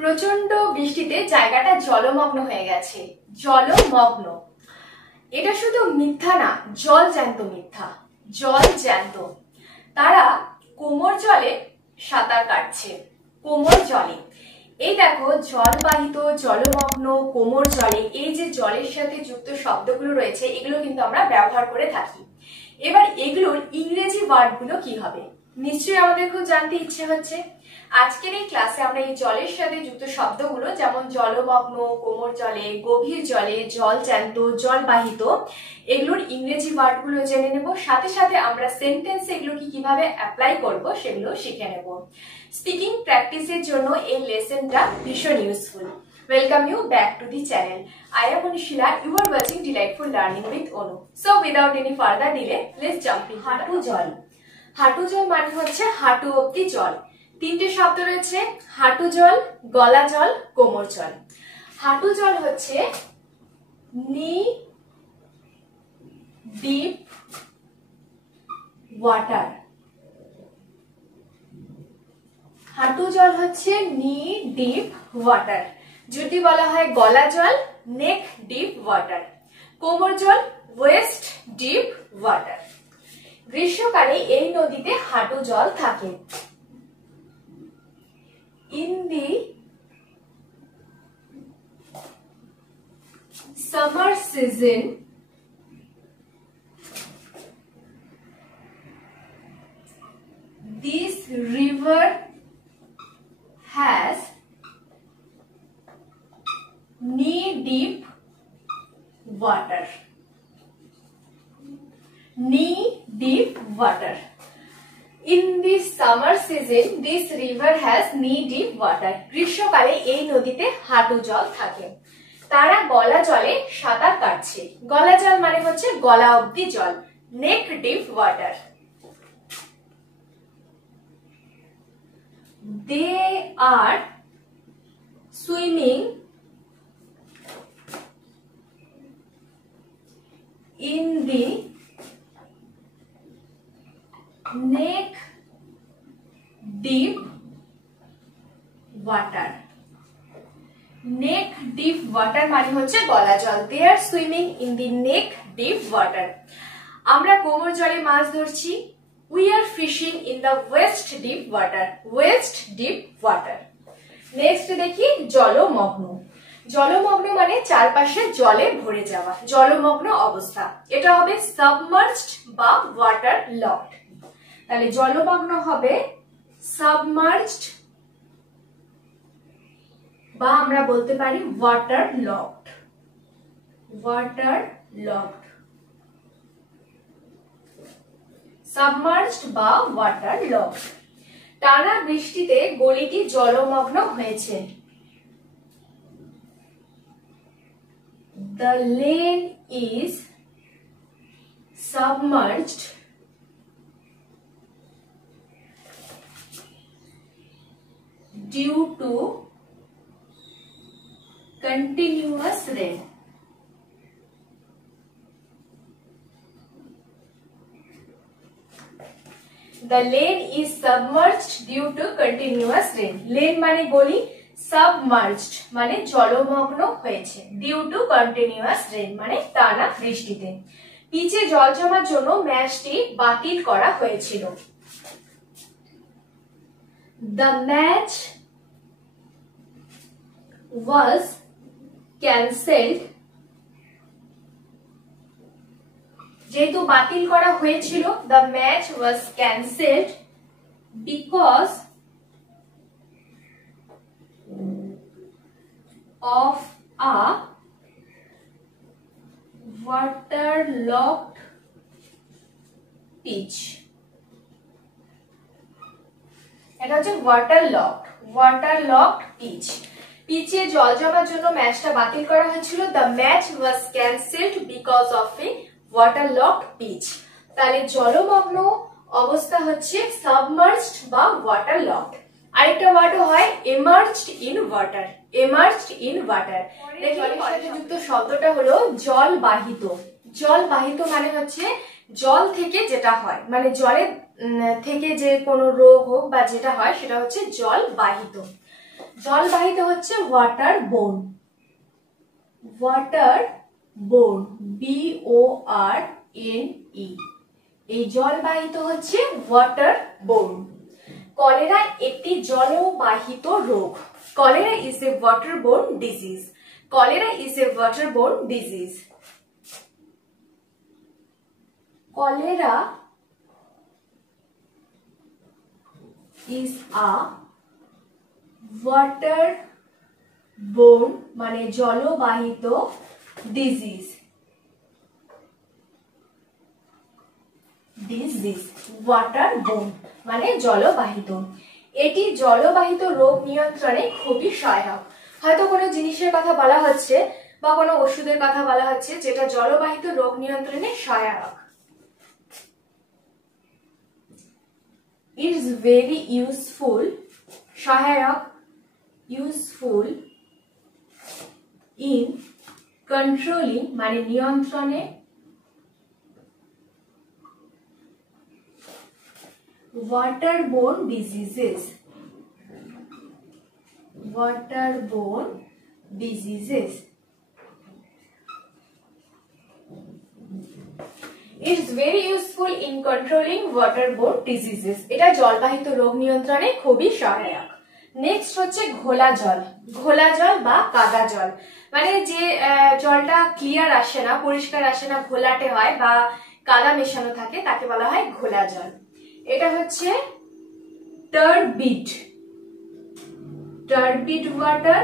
প্রচন্ড বৃষ্টিতে জায়গাটা জলমগ্ন হয়ে গেছে। জলমগ্ন, এটা শুধু মিথ্যা না, জল জ্যান্ত মিথ্যা। জল জ্যান্ত। তারা কোমর জলে সাঁতার কাটছে, কোমর জলে। এই দেখো, জলবাহিত, জলমগ্ন, কোমর জলে, এই যে জলের সাথে যুক্ত শব্দগুলো রয়েছে, এগুলো কিন্তু আমরা ব্যবহার করে থাকি। এবার এগুলোর ইংরেজি ওয়ার্ডগুলো কি হবে নিশ্চয়ই আমাদের খুব জানতে ইচ্ছে হচ্ছে। আজকের এই ক্লাসে আমরা এই জলের সাথে যুক্ত শব্দগুলো, যেমন জলমগ্ন, কোমর জলে, গভীর জলে, জল জ্যান্ত, জলবাহিত, এগুলোর ইংরেজি ওয়ার্ডগুলো জেনে নেব। সাথে সাথে আমরা সেন্টেন্সে এগুলোকে কিভাবে অ্যাপ্লাই করব সেগুলো শিখে নেব। স্পিকিং প্র্যাকটিসের জন্য এই লেসনটা ভীষণ useful. Welcome you back to the channel. I am Anshila. You are watching Delightful Learning with Onu. So without any further delay, let's jump in. হাঁটু জল। হাঁটু জল মানে হচ্ছে হাঁটু অবধি জল। তিনটে শব্দ রয়েছে, হাঁটু জল, গলা জল, কোমর জল। হাঁটু জল হচ্ছে knee deep water। হাঁটু জল হচ্ছে knee deep water। যদি বলা হয় গলা জল, নেক ডিপ ওয়াটার। কোমর জল, ওয়েস্ট ডিপ ওয়াটার। গ্রীষ্মকালে এই নদীতে হাঁটু জল থাকে। In the summer season this river has knee deep water। knee deep water। In the summer season this river has knee deep water। গ্রীষ্মকালে এই নদীতে হাঁটু জল থাকে। তারা গলা জলে সাঁতার কাটছে। গলা জল মানে হচ্ছে গলা অবধি জল, neck deep water। They are swimming in the neck deep water। neck deep water মানে হচ্ছে গলা জল। They are swimming in the neck deep water। আমরা কোমর জলে মাছ ধরছি। We are fishing in the waist deep water। waist deep water। Next দেখি জলমগ্ন। জলমগ্ন মানে চারপাশে জলে ভরে যাওয়া, জলমগ্ন অবস্থা। এটা হবে সাবমার্জড বা ওয়াটার লকড। তাহলে জলমগ্ন হবে সাবমার্জড বা আমরা বলতে পারি water locked. Water locked, submerged বা ওয়াটার লকড। টানা বৃষ্টিতে গলিটি জলমগ্ন হয়েছে। The lane is submerged due to continuous rain। The lane is submerged due to continuous rain। Lane মানে গলি, সাবমার্জড মানে জলমগ্ন হয়েছে, ডিউ টু কন্টিনিউয়াস রেন মানে টানা বৃষ্টিতে। পিচে জল জমার জন্য ম্যাচটি বাতিল করা হয়েছিল। The match was cancelled। যেহেতু বাতিল করা হয়েছিল, the match was cancelled because of a waterlogged pitch। এটা হচ্ছে waterlogged pitch। পিচে জল জমার জন্য ম্যাচটা বাতিল করা হয়েছিল। The match was cancelled because of a waterlogged pitch। তাহলে জলমগ্ন অবস্থা হচ্ছে সাবমার্জড বা waterlogged। আরেকটা ওয়ার্ডও হয় emerged in water। emerged in water। জলের সাথে যুক্ত শব্দটা হলো জলবাহিত। জলবাহিত মানে হচ্ছে জল থেকে যেটা হয়, মানে জলের থেকে যে কোনো রোগ হোক বা যেটা হয় সেটা হচ্ছে জলবাহিত। জল বাহিত হচ্ছে water borne, water borne, BORNE, এই জল বাহিত হচ্ছে ওয়াটার বোর্ন। কলেরা একটি জলবাহিত রোগ। কলেরা ইজ এ ওয়াটারবোর্ন ডিজিজ। কলেরা ইজ এ ওয়াটারবোর্ন ডিজিজ। কলেরা ইজ আ ওয়াটারবোর্ন মানে জলবাহিত ডিজিজ। ডিজিজ ওয়াটারবোর্ন মানে জলবাহিত। এটি জলবাহিত রোগ নিয়ন্ত্রণে খুবই সহায়ক। হয়তো কোনো জিনিসের কথা বলা হচ্ছে বা কোনো ওষুধের কথা বলা হচ্ছে যেটা জলবাহিত রোগ নিয়ন্ত্রণে সহায়ক। It's very useful, সহায়ক, useful in controlling মানে নিয়ন্ত্রণে, waterborne diseases, waterborne diseases. It's very useful in controlling waterborne diseases. এটা জলবাহিত রোগ নিয়ন্ত্রণে খুবই সহায়ক। নেক্সট হচ্ছে ঘোলা জল। ঘোলা জল বা কাদা জল মানে যে জলটা ক্লিয়ার আসে না, পরিষ্কার আসে না, ঘোলাটে হয় বা কাদা মেশানো থাকে তাকে বলা হয় ঘোলা জল। এটা হচ্ছে টার্বিড, টার্বিড ওয়াটার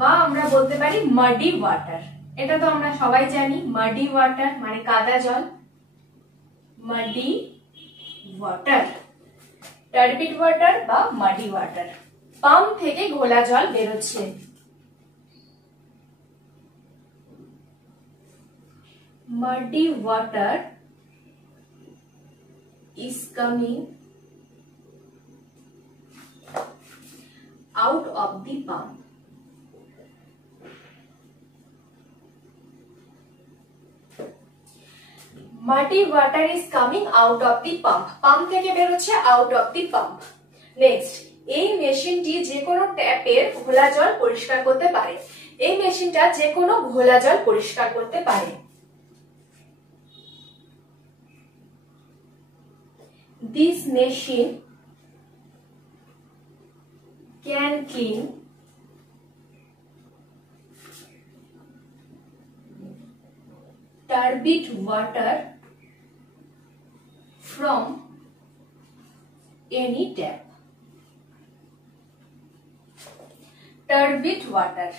বা আমরা বলতে পারি মাডি ওয়াটার। এটা তো আমরা সবাই জানি, মাডি ওয়াটার মানে কাদা জল, মাডি ওয়াটার, টার্বিড ওয়াটার বা মাডি ওয়াটার। পাম্প থেকে ঘোলা জল বেরোচ্ছে। Muddy water is coming out of the pump. Muddy water is coming out of the pump. Pump থেকে বের হচ্ছে out of the pump. Next, এই মেশিনটি যে কোনো ট্যাপের ঘোলা জল পরিষ্কার করতে পারে। এই মেশিনটা যে কোনো ঘোলা জল পরিষ্কার করতে পারে। This machine can clean turbid water from any tap. Turbid water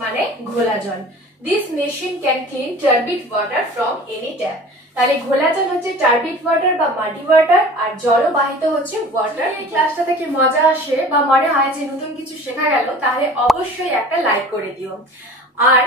মানে ঘোলা জল। This machine can clean turbid water from any tap. তাহলে ঘোলা জল হচ্ছে টার্বিড ওয়াটার বা মাডি ওয়াটার, আর জলবাহিত হচ্ছে ওয়াটার। এই ক্লাসটা থেকে মজা আসে বা মনে হয় যে নতুন কিছু শেখা গেল, তাহলে অবশ্যই একটা লাইক করে দিও। আর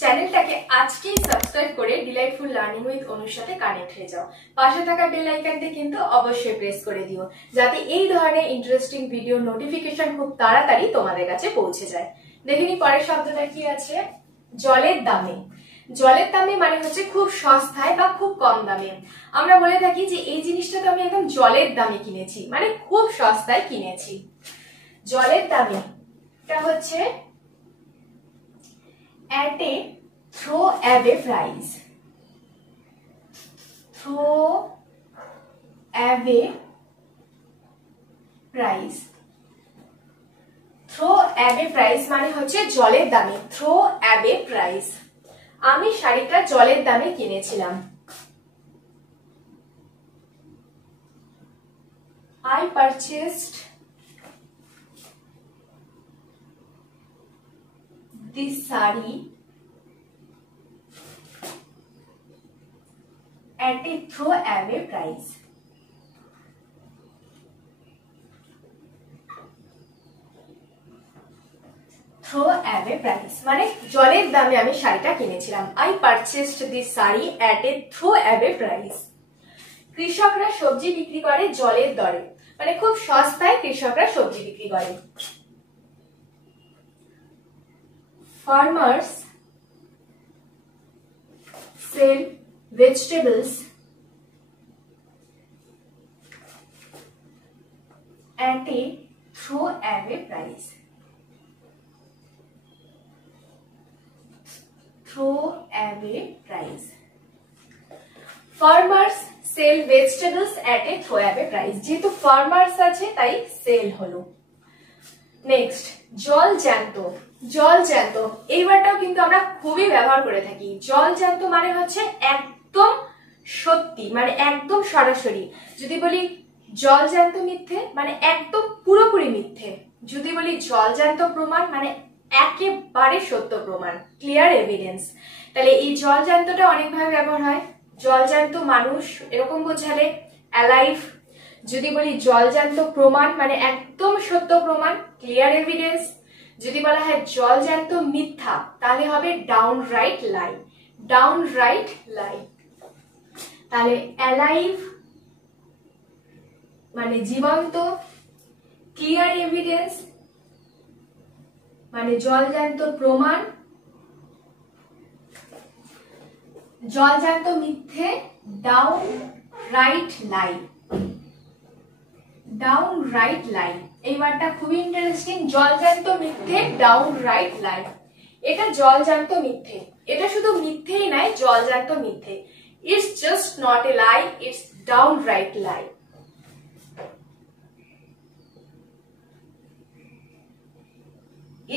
চ্যানেলটাকে আজকেই সাবস্ক্রাইব করে ডিলাইটফুল লার্নিং উইথ অনুর সাথে কানেক্ট হয়ে যাও। পাশে থাকা বেল আইকনটি কিন্তু অবশ্যই প্রেস করে দিও, যাতে এই ধরনের ইন্টারেস্টিং ভিডিও নোটিফিকেশন খুব তাড়াতাড়ি তোমাদের কাছে পৌঁছে যায়। দেখে নি পরের শব্দটা কি আছে, জলের দামে। জলের দামে মানে হচ্ছে খুব সস্তায় বা খুব কম দামে। আমরা বলে থাকি যে এই জিনিসটা তো আমি একদম জলের দামে কিনেছি, মানে খুব সস্তায় কিনেছি। জলের দামে এটা হচ্ছে at a throw away price, throw away price, throw away price মানে হচ্ছে জলের দামে, throw away price। আমি শাড়িটা জলের দামে কিনেছিলাম। I purchased this saree at a throwaway price. Throwaway price মানে জলের দামে আমি শাড়িটা কিনেছিলাম। I purchased this saree at a throwaway price. কৃষকরা সবজি বিক্রি করে জলের দরে, মানে খুব সস্তায় কৃষকরা সবজি বিক্রি করে। Farmers sell vegetables at a throw away prize. Throw away prize. Farmers sell vegetables at a throw away price. যেহেতু farmers আছে তাই সেল হলো। নেক্সট, জল জ্যান্ত। জল জ্যান্ত এই ওয়ার্ডটাও কিন্তু আমরা খুবই ব্যবহার করে থাকি। জল জ্যান্ত মানে হচ্ছে একদম সত্যি, মানে একদম সরাসরি। যদি বলি জল জ্যান্ত মিথ্যে মানে একদম পুরোপুরি মিথ্যে। যদি বলি জল জ্যান্ত প্রমাণ মানে একেবারে সত্য প্রমাণ, ক্লিয়ার এভিডেন্স। তাহলে এই জল জ্যান্তটা অনেকভাবে ব্যবহার হয়। জল জ্যান্ত মানুষ এরকম বোঝালে অ্যালাইভ। যদি বলি জল জ্যান্ত প্রমাণ মানে একদম সত্য প্রমাণ, ক্লিয়ার এভিডেন্স। যদি বলা হয় জল জ্যান্ত মিথ্যা তাহলে হবে ডাউনরাইট লাই, ডাউনরাইট লাই। তাহলে অ্যালাইভ মানে জীবন্ত, ক্লিয়ার এভিডেন্স মানে জলজান্ত প্রমাণ, জলজান্ত মিথ্যে ডাউনরাইট লাই, ডাউনরাইট লাই। এই ওয়ার্ডটা খুবই ইন্টারেস্টিং, জলজান্ত মিথ্যে ডাউনরাইট লাই। এটা জলজান্ত মিথ্যে, এটা শুধু মিথ্যেই নয়, জলজান্ত মিথ্যে। It's just not a lie, it's downright lie.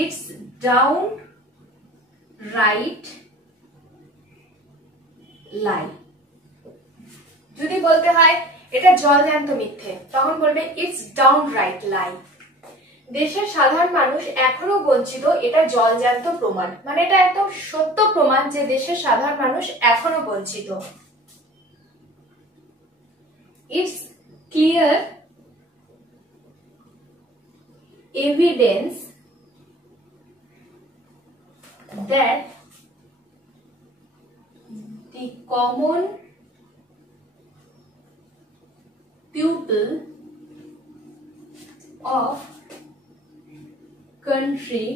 It's downright lie. যদি বলতে হয় এটা জলজান্ত মিথ্যে তখন বলবে it's downright lie. দেশের সাধারণ মানুষ এখনো বঞ্চিত, এটা জলজান্ত প্রমাণ, মানে এটা একদম সত্য প্রমাণ যে দেশের সাধারণ মানুষ এখনো বঞ্চিত। It's clear evidence that the common people of country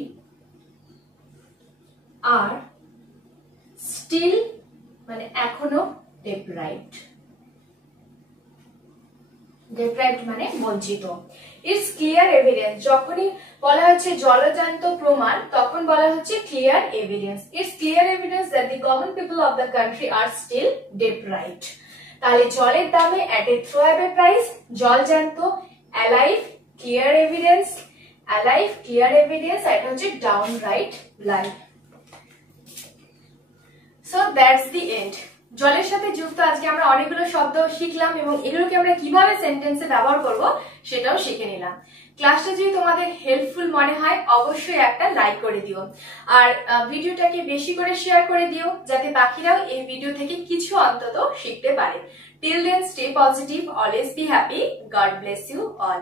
are still মানে এখনো deprived, deprived মানে বঞ্চিত। It's clear evidence, যখনই বলা হচ্ছে জলজান্ত প্রমাণ তখন বলা হচ্ছে clear evidence. It's clear evidence that the common people of the country are still deprived. তাহলে জলের দামে at a throwaway price, জলজান্ত, alive, clear evidence, alive, clear evidence, এটা হচ্ছে downright lie. So that's the end. জলের সাথে যুক্ত আজকে আমরা অনেকগুলো শব্দ শিখলাম এবং এগুলোকে আমরা কিভাবে সেন্টেন্সে ব্যবহার করব সেটাও শিখে নিলাম। ক্লাসটা যদি তোমাদের হেল্পফুল মনে হয় অবশ্যই একটা লাইক করে দিও, আর ভিডিওটাকে বেশি করে শেয়ার করে দিও যাতে বাকিরাও এই ভিডিও থেকে কিছু অন্তত শিখতে পারে। Till then, stay positive, always be happy. God bless you all.